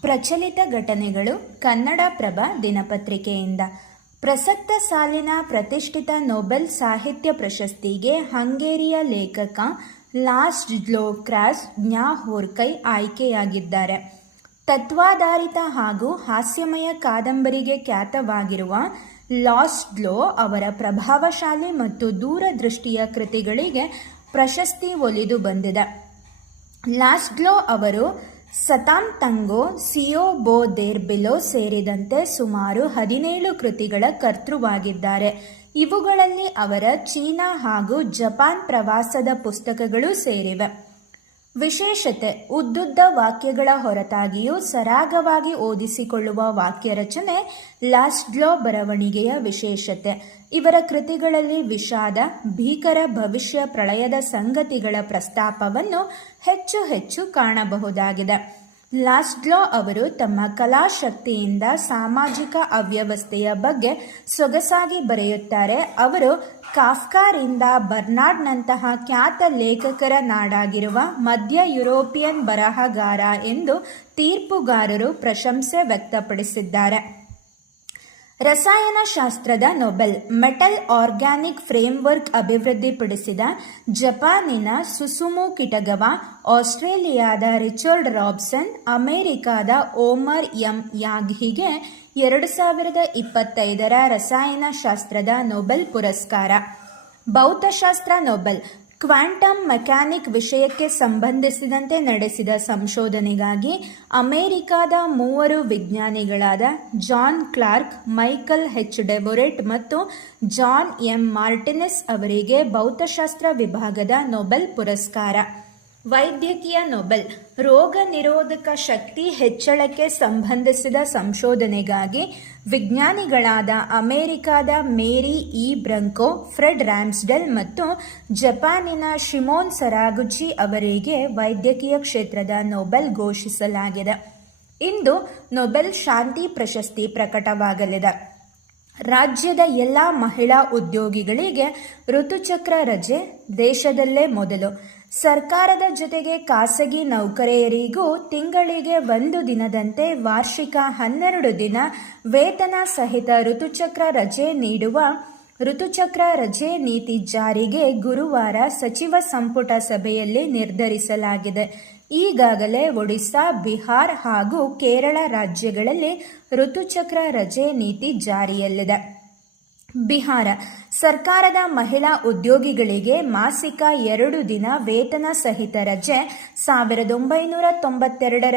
ಪ್ರಚಲಿತ ಘಟನೆಗಳು ಕನ್ನಡ ಪ್ರಭ ದಿನಪತ್ರಿಕೆಯಿಂದ. ಪ್ರಸಕ್ತ ಸಾಲಿನ ಪ್ರತಿಷ್ಠಿತ ನೊಬೆಲ್ ಸಾಹಿತ್ಯ ಪ್ರಶಸ್ತಿಗೆ ಹಂಗೇರಿಯ ಲೇಖಕ ಲಾಸ್ಟ್ ಜ್ಲೋಕ್ರಾಸ್ ಜ್ಞಾ ಹೋರ್ಕೈ ಆಯ್ಕೆಯಾಗಿದ್ದಾರೆ. ತತ್ವಾಧಾರಿತ ಹಾಗೂ ಹಾಸ್ಯಮಯ ಕಾದಂಬರಿಗೆ ಖ್ಯಾತವಾಗಿರುವ ಲಾಸ್ಟ್ ಗ್ಲೋ ಅವರ ಪ್ರಭಾವಶಾಲಿ ಮತ್ತು ದೂರದೃಷ್ಟಿಯ ಕೃತಿಗಳಿಗೆ ಪ್ರಶಸ್ತಿ ಒಲಿದು ಬಂದಿದೆ. ಲಾಸ್ಟ್ ಗ್ಲೋ ಅವರು ಸತಾನ್ ತಂಗೋ ಸಿಯೋ ಬೋ ದೇರ್ ಬಿಲೋ ಸೇರಿದಂತೆ ಸುಮಾರು ಹದಿನೇಳು ಕೃತಿಗಳ ಕರ್ತೃವಾಗಿದ್ದಾರೆ. ಇವುಗಳಲ್ಲಿ ಅವರ ಚೀನಾ ಹಾಗೂ ಜಪಾನ್ ಪ್ರವಾಸದ ಪುಸ್ತಕಗಳು ಸೇರಿವೆ. ವಿಶೇಷತೆ, ಉದ್ದುದ್ದ ವಾಕ್ಯಗಳ ಹೊರತಾಗಿಯೂ ಸರಾಗವಾಗಿ ಓದಿಸಿಕೊಳ್ಳುವ ವಾಕ್ಯ ರಚನೆ ಲಾಸ್ಡ್ಲೋ ಬರವಣಿಗೆಯ ವಿಶೇಷತೆ. ಇವರ ಕೃತಿಗಳಲ್ಲಿ ವಿಷಾದ, ಭೀಕರ ಭವಿಷ್ಯ ಪ್ರಳಯದ ಸಂಗತಿಗಳ ಪ್ರಸ್ತಾಪವನ್ನು ಹೆಚ್ಚು ಹೆಚ್ಚು ಕಾಣಬಹುದಾಗಿದೆ. ಲಾಸ್ಡ್ಲೋ ಅವರು ತಮ್ಮ ಕಲಾಶಕ್ತಿಯಿಂದ ಸಾಮಾಜಿಕ ಅವ್ಯವಸ್ಥೆಯ ಬಗ್ಗೆ ಸೊಗಸಾಗಿ ಬರೆಯುತ್ತಾರೆ. ಅವರು ಕಾಫ್ಕಾರಿಂದ ಬರ್ನಾಡ್ನಂತಹ ಖ್ಯಾತ ಲೇಖಕರ ನಾಡಾಗಿರುವ ಮಧ್ಯ ಯುರೋಪಿಯನ್ ಬರಹಗಾರ ಎಂದು ತೀರ್ಪುಗಾರರು ಪ್ರಶಂಸೆ ವ್ಯಕ್ತಪಡಿಸಿದ್ದಾರೆ. ರಸಾಯನಶಾಸ್ತ್ರದ ನೊಬೆಲ್ ಮೆಟಲ್ ಆರ್ಗ್ಯಾನಿಕ್ ಫ್ರೇಮ್ವರ್ಕ್ ಅಭಿವೃದ್ಧಿಪಡಿಸಿದ ಜಪಾನಿನ ಸುಸುಮು ಕಿಟಗವ, ಆಸ್ಟ್ರೇಲಿಯಾದ ರಿಚರ್ಡ್ ರಾಬ್ಸನ್, ಅಮೆರಿಕಾದ ಓಮರ್ ಎಂ ಯಾಗ್ಹಿಗೆ ಎರಡು ಸಾವಿರದ ಇಪ್ಪತ್ತೈದರ ರಸಾಯನಶಾಸ್ತ್ರದ ನೊಬೆಲ್ ಪುರಸ್ಕಾರ. ಭೌತಶಾಸ್ತ್ರ ನೊಬೆಲ್ ಕ್ವಾಂಟಮ್ ಮೆಕ್ಯಾನಿಕ್ ವಿಷಯಕ್ಕೆ ಸಂಬಂಧಿಸಿದಂತೆ ನಡೆಸಿದ ಸಂಶೋಧನೆಗಾಗಿ ಅಮೆರಿಕಾದ ಮೂವರು ವಿಜ್ಞಾನಿಗಳಾದ John Clarke, Michael H Devoret ಮತ್ತು ಜಾನ್ ಎಂ ಮಾರ್ಟಿನೆಸ್ ಅವರಿಗೆ ಭೌತಶಾಸ್ತ್ರ ವಿಭಾಗದ ನೊಬೆಲ್ ಪುರಸ್ಕಾರ. ವೈದ್ಯಕೀಯ ನೊಬೆಲ್ ರೋಗ ನಿರೋಧಕ ಶಕ್ತಿ ಹೆಚ್ಚಳಕ್ಕೆ ಸಂಬಂಧಿಸಿದ ಸಂಶೋಧನೆಗಾಗಿ ವಿಜ್ಞಾನಿಗಳಾದ ಅಮೆರಿಕಾದ Mary E Brunkow, Fred Ramsdell ಮತ್ತು ಜಪಾನಿನ ಶಿಮೋನ್ ಸರಾಗುಚಿ ಅವರಿಗೆ ವೈದ್ಯಕೀಯ ಕ್ಷೇತ್ರದ ನೊಬೆಲ್ ಘೋಷಿಸಲಾಗಿದೆ. ಇಂದು ನೊಬೆಲ್ ಶಾಂತಿ ಪ್ರಶಸ್ತಿ ಪ್ರಕಟವಾಗಲಿದೆ. ರಾಜ್ಯದ ಎಲ್ಲ ಮಹಿಳಾ ಉದ್ಯೋಗಿಗಳಿಗೆ ಋತುಚಕ್ರ ರಜೆ ದೇಶದಲ್ಲೇ ಮೊದಲು. ಸರ್ಕಾರದ ಜೊತೆಗೆ ಖಾಸಗಿ ನೌಕರೆಯರಿಗೂ ತಿಂಗಳಿಗೆ ಒಂದು ದಿನದಂತೆ ವಾರ್ಷಿಕ ಹನ್ನೆರಡು ದಿನ ವೇತನ ಸಹಿತ ಋತುಚಕ್ರ ರಜೆ ನೀಡುವ ಋತುಚಕ್ರ ರಜೆ ನೀತಿ ಜಾರಿಗೆ ಗುರುವಾರ ಸಚಿವ ಸಂಪುಟ ಸಭೆಯಲ್ಲಿ ನಿರ್ಧರಿಸಲಾಗಿದೆ. ಈಗಾಗಲೇ ಒಡಿಶಾ ಬಿಹಾರ್ ಹಾಗೂ ಕೇರಳ ರಾಜ್ಯಗಳಲ್ಲಿ ಋತುಚಕ್ರ ರಜೆ ನೀತಿ ಜಾರಿಯಲ್ಲಿದೆ. ಬಿಹಾರ. ಸರ್ಕಾರದ ಮಹಿಳಾ ಉದ್ಯೋಗಿಗಳಿಗೆ ಮಾಸಿಕ ಎರಡು ದಿನ ವೇತನ ಸಹಿತ ರಜೆ. ಸಾವಿರದ ಒಂಬೈನೂರ ತೊಂಬತ್ತೆರಡರ